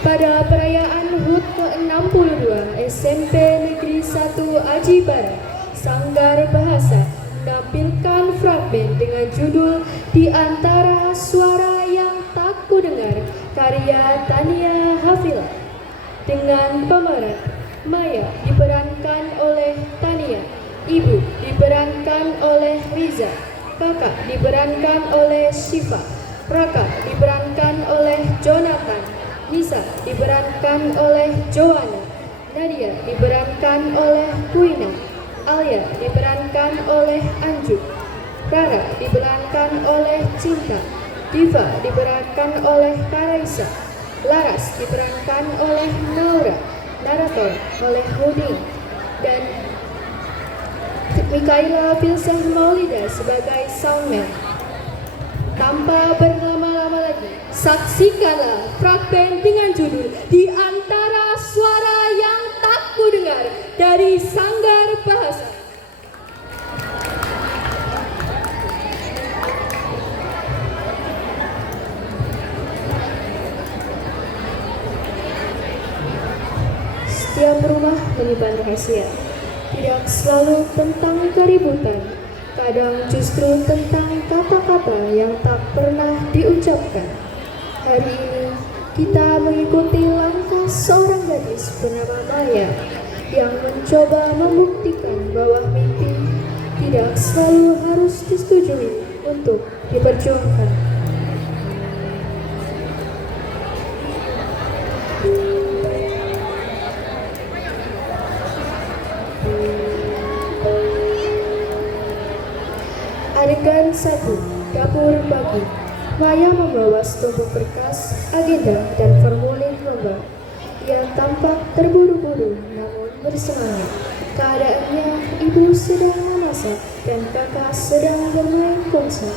Pada perayaan HUT ke-62 SMP Negeri 1 Aji Barat, Sanggar Bahasa menampilkan fragmen dengan judul Di Antara Suara Yang Tak Kudengar karya Tania Hafila. Dengan pemeran Maya diperankan oleh Tania, Ibu diperankan oleh Riza, Kakak diperankan oleh Syifa, Raka diperankan oleh Jonathan, Nisa diperankan oleh Joanna, Nadia diperankan oleh Kuina, Alia diperankan oleh Anju, Rara diperankan oleh Cinta, Diva diperankan oleh Karaisa, Laras diperankan oleh Naura, narator oleh Huding, dan Mikaela Filsah Maulida sebagai soundman. Tanpa berlama-lama lagi, saksikanlah fragmen dengan judul Di Antara Suara Yang Tak Kudengar dari Sanggar Bahasa. Setiap rumah menyimpan rahasia, tidak selalu tentang keributan, kadang justru tentang kata-kata yang tak pernah diucapkan. Hari ini kita mengikuti langkah seorang gadis bernama Maya yang mencoba membuktikan bahwa mimpi tidak selalu harus disetujui untuk diperjuangkan. Adegan 1. Dapur pagi. Maya membawa setumpuk berkas, agenda, dan formulir lomba. Ia tampak terburu-buru namun bersemangat. Keadaannya, ibu sedang memasak dan kakak sedang bermain ponsel.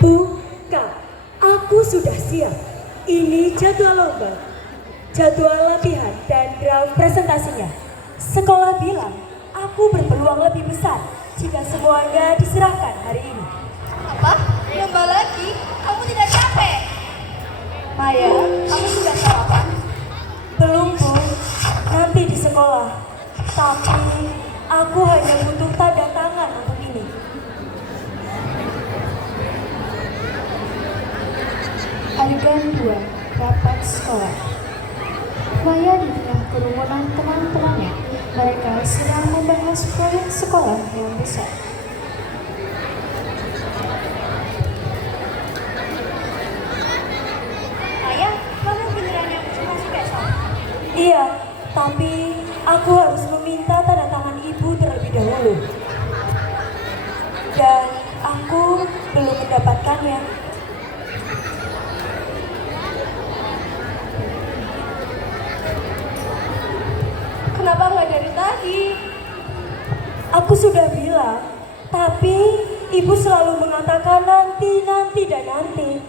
Bu, Kak, aku sudah siap. Ini jadwal lomba, jadwal latihan, dan draft presentasinya. Sekolah bilang aku berpeluang lebih besar jika semuanya diserahkan hari ini. Apa? Lomba lagi? Kamu tidak capek? Maya, Kamu sudah sarapan? belum Bu, nanti di sekolah. Tapi aku hanya butuh tanda tangan untuk ini. Adegan 2. Rapat sekolah. Maya di tengah kerumunan teman-temannya. Mereka sedang membahas proyek sekolah yang besar. Ayah, kamu beneran yang presentasi besok? Iya, tapi aku harus meminta tanda tangan ibu terlebih dahulu. Dan aku belum mendapatkannya. Kenapa nggak dari tadi? Aku sudah bilang, tapi ibu selalu mengatakan nanti, dan nanti.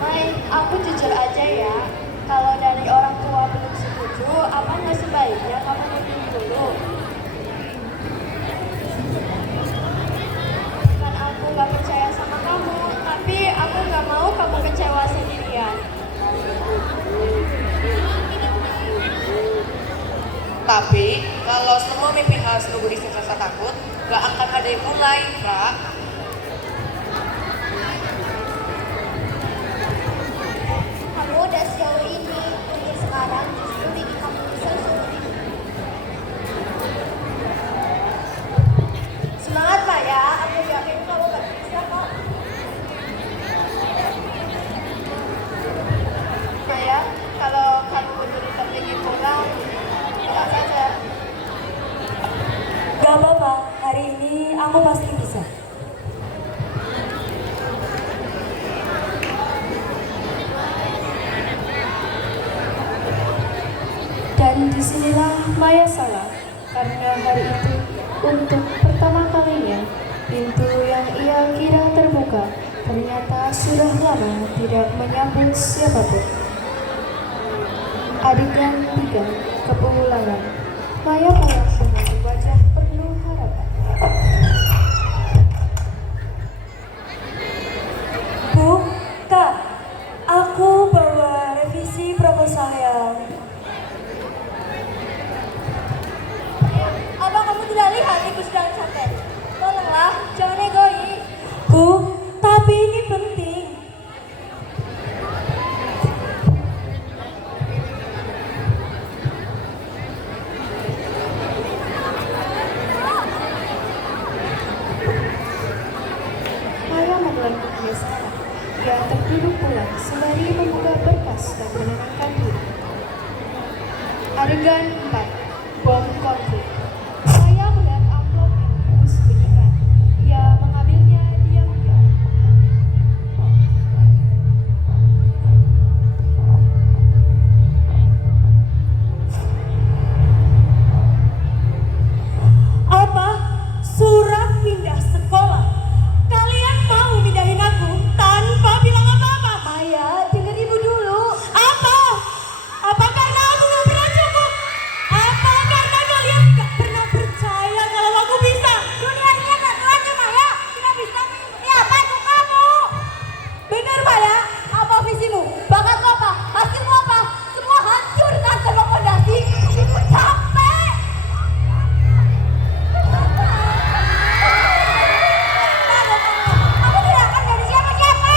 Mai, aku jujur aja ya. Kalau dari orang tua belum setuju, apa nggak sebaiknya kamu nunggu dulu? Bukan aku nggak percaya sama kamu, tapi aku nggak mau kamu kecewa sendirian. Tapi kalau semua mimpi harus nunggu istri rasa takut, gak akan ada yang mulai, Kak. Kamu udah sejauh ini, mungkin sekarang justru bikin kamu bisa suruh semangat Maya, aku yakin kamu gak bisa kok. Maya, kalau kamu betul tetap ingin pulang, pulang saja. Gak apa-apa, hari ini aku pasti bisa. Dan disinilah Maya salah, karena hari itu untuk pertama kalinya pintu yang ia kira terbuka ternyata sudah lama tidak menyambut siapapun. Adegan 3. Kepulangan. Maya pulang dengan wajah penuh harapan. Ia terduduk pulang sembari membuka berkas dan menenangkan diri. Adegan 4. Bom konflik. Saya melihat amplop yang dibungkus bunyikan. Ia mengambilnya diam-diam. Apa? Surat pindah sekolah? Kalian mau pindahin aku tanpa bilang apa-apa? Maya, dengar ibu dulu. Apa? Apa karena aku gak pernah cukup? Apa karena kalian gak pernah percaya kalau aku bisa? Dunia ini gak terakhir, Maya. Tidak bisa mengikuti apa itu kamu. Benar, Maya. Apa visimu? Bakatmu apa? Hasilmu apa? Semua hancur tanpa fondasi. Ibu capek. Aku tidak akan dari siapa-siapa.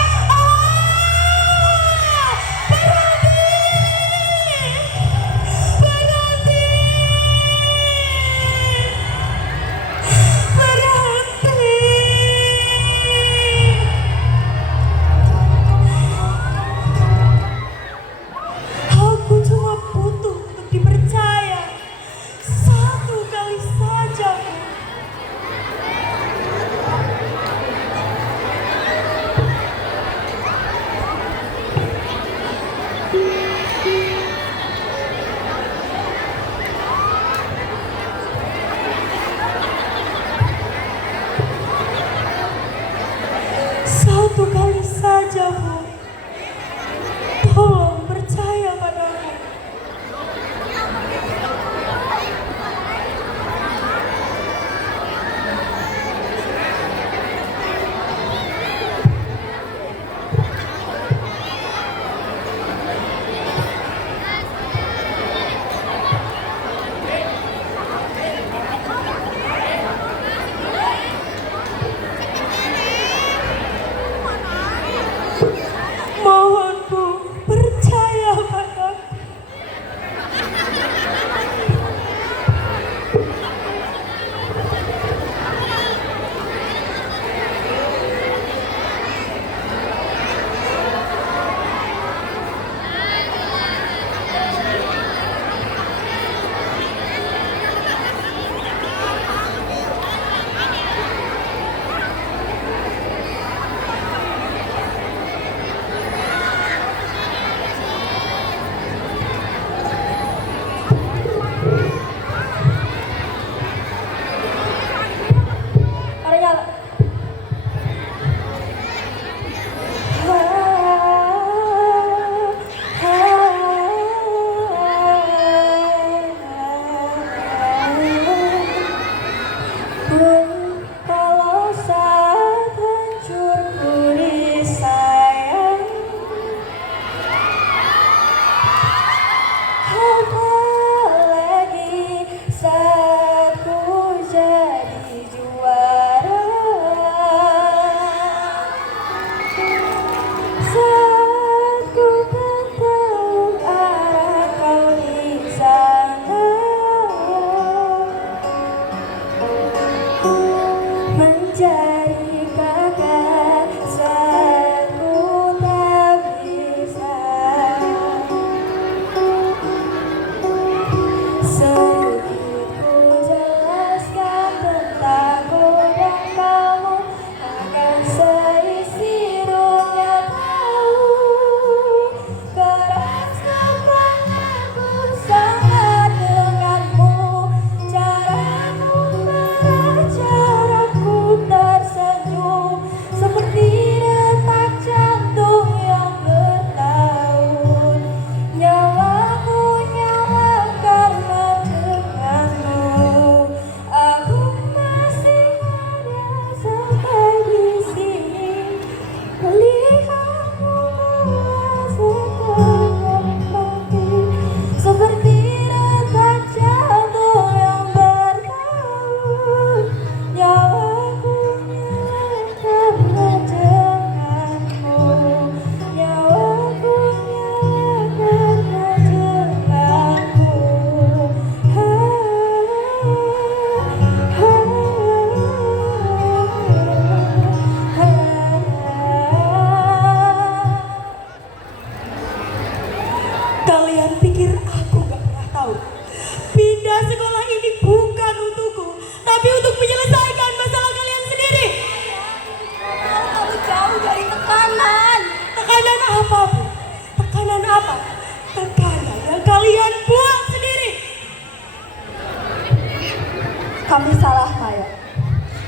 Berhenti. Aku cuma butuh untuk dipercaya. Satu kali saja, Bu. Satu kali saja, Bu. Tolong percaya padaku.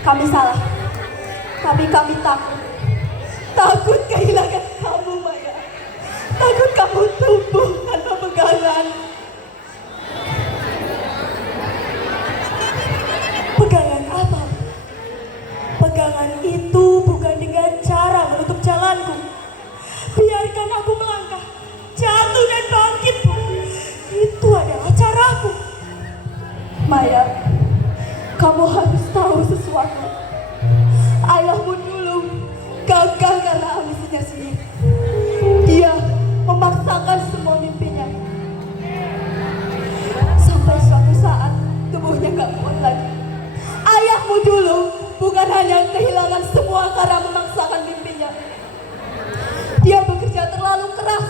Kami salah, tapi kami takut. Takut kehilangan kamu, Maya. Takut kamu tumbuh tanpa pegangan. Pegangan apa? Pegangan itu bukan dengan cara menutup jalanku. Biarkan aku melangkah, jatuh dan bangkit. Itu adalah caraku. Maya, kamu harus tahu sesuatu. Ayahmu dulu gagal karena ambisinya sendiri. Dia memaksakan semua mimpinya. Sampai suatu saat tubuhnya gak kuat lagi. Ayahmu dulu bukan hanya kehilangan semua karena memaksakan mimpinya. Dia bekerja terlalu keras,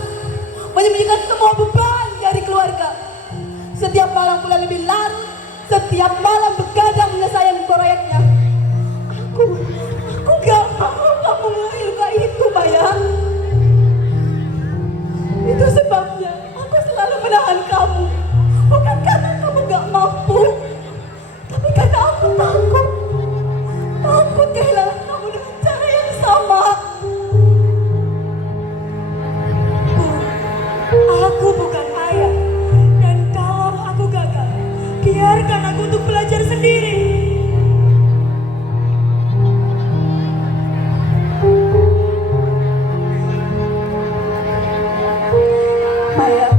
menyembunyikan semua beban dari keluarga. Setiap malam mulai lebih larut, setiap malam begadang menyelesaikan proyeknya. Aku gak mau kamu mengalami luka itu, Maya. Itu sebabnya aku selalu menahan kamu. Bukan karena kamu gak mampu, tapi karena aku takut. Takut kehilangan kamu dengan cara yang sama. Aku bukan ayah. Dan kalau aku gagal, biarkan aku untuk belajar sendiri. Maya,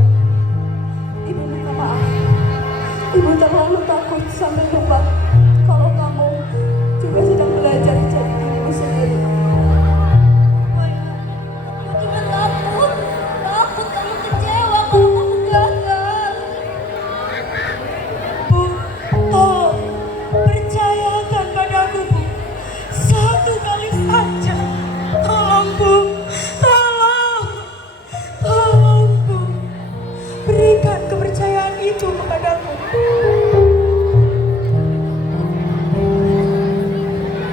Ibu minta maaf. Ibu terlalu takut sampai lupa kalau kamu juga sedang belajar jadi dirimu sendiri. Maya, aku cuma takut kamu kecewa kalau kamu gagal. Bu, tolong percayakan padaku, Bu. Satu kali saja. Tolong, Bu. Tolong, Bu. Berikan kepercayaan itu kepadaku.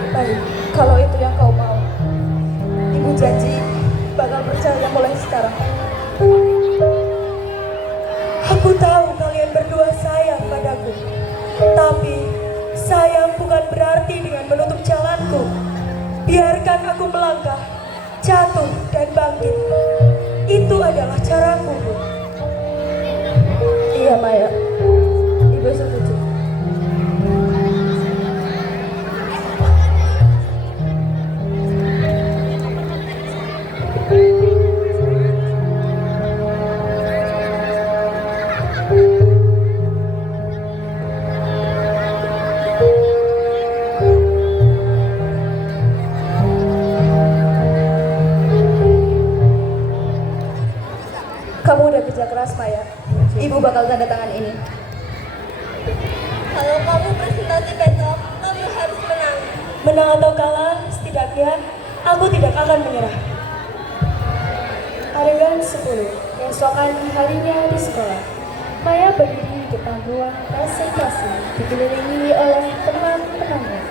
Baik, kalau itu yang kau mau. Ibu janji bakal percaya mulai sekarang. Aku tahu kalian berdua sayang padaku, tapi sayang bukan berarti dengan menutup jalanku. Biarkan aku melangkah, jatuh dan bangkit. Itu adalah caraku, Bu. Iya, Maya. Ibu setuju. Kamu udah kerja keras, Maya. Ibu bakal tanda tangan ini. Kalau kamu presentasi besok, kamu harus menang. Menang atau kalah, setidaknya aku tidak akan menyerah. Adegan 10. Keesokan harinya di sekolah. Maya berdiri di depan ruang presentasi, dikelilingi oleh teman-temannya.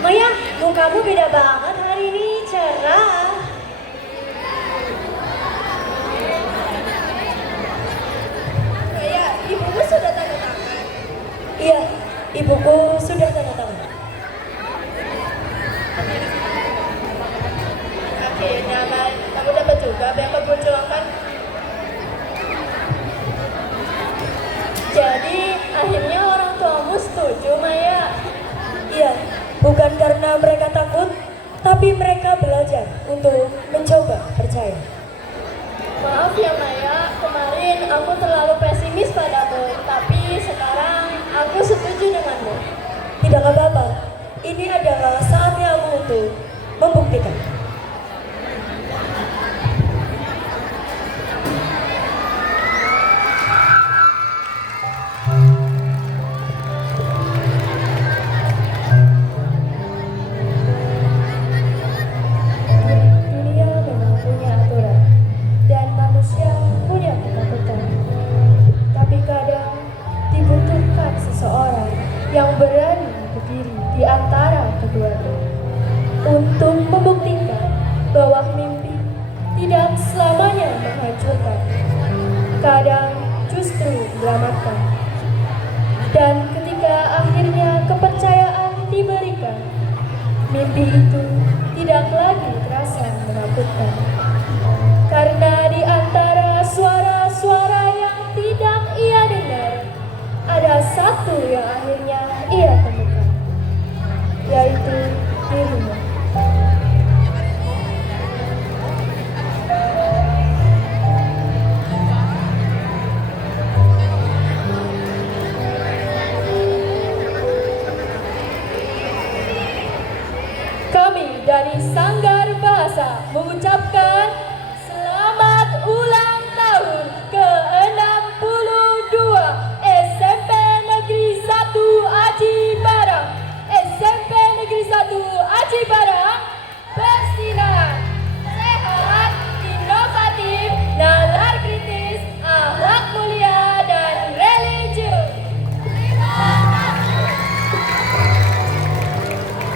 Maya, mukamu beda banget hari ini, cerah. Maya, ibumu sudah tanda tangan. Iya, ibuku sudah tanda tangan. Akhirnya, Mai, kamu dapat juga yang kamu perjuangkan. Jadi, akhirnya orang tuamu setuju, Maya. Iya, bukan karena mereka takut, tapi mereka belajar untuk mencoba percaya. Maaf ya Maya, kemarin aku terlalu pesimis padamu, tapi sekarang aku setuju denganmu. Tidak apa-apa, ini adalah saatnya aku untuk membuktikan. Dunia memang punya aturan, dan manusia punya ketakutan. Tapi kadang dibutuhkan seseorang yang berani berdiri di antara keduanya untuk bahwa mimpi tidak selamanya menghancurkan, kadang justru menyelamatkan. Dan ketika akhirnya kepercayaan diberikan, mimpi itu tidak lagi terasa menakutkan. Karena di antara suara-suara yang tidak ia dengar, ada satu yang akhirnya ia temukan, yaitu dirinya. Kami dari Sanggar Bahasa mengucapkan selamat ulang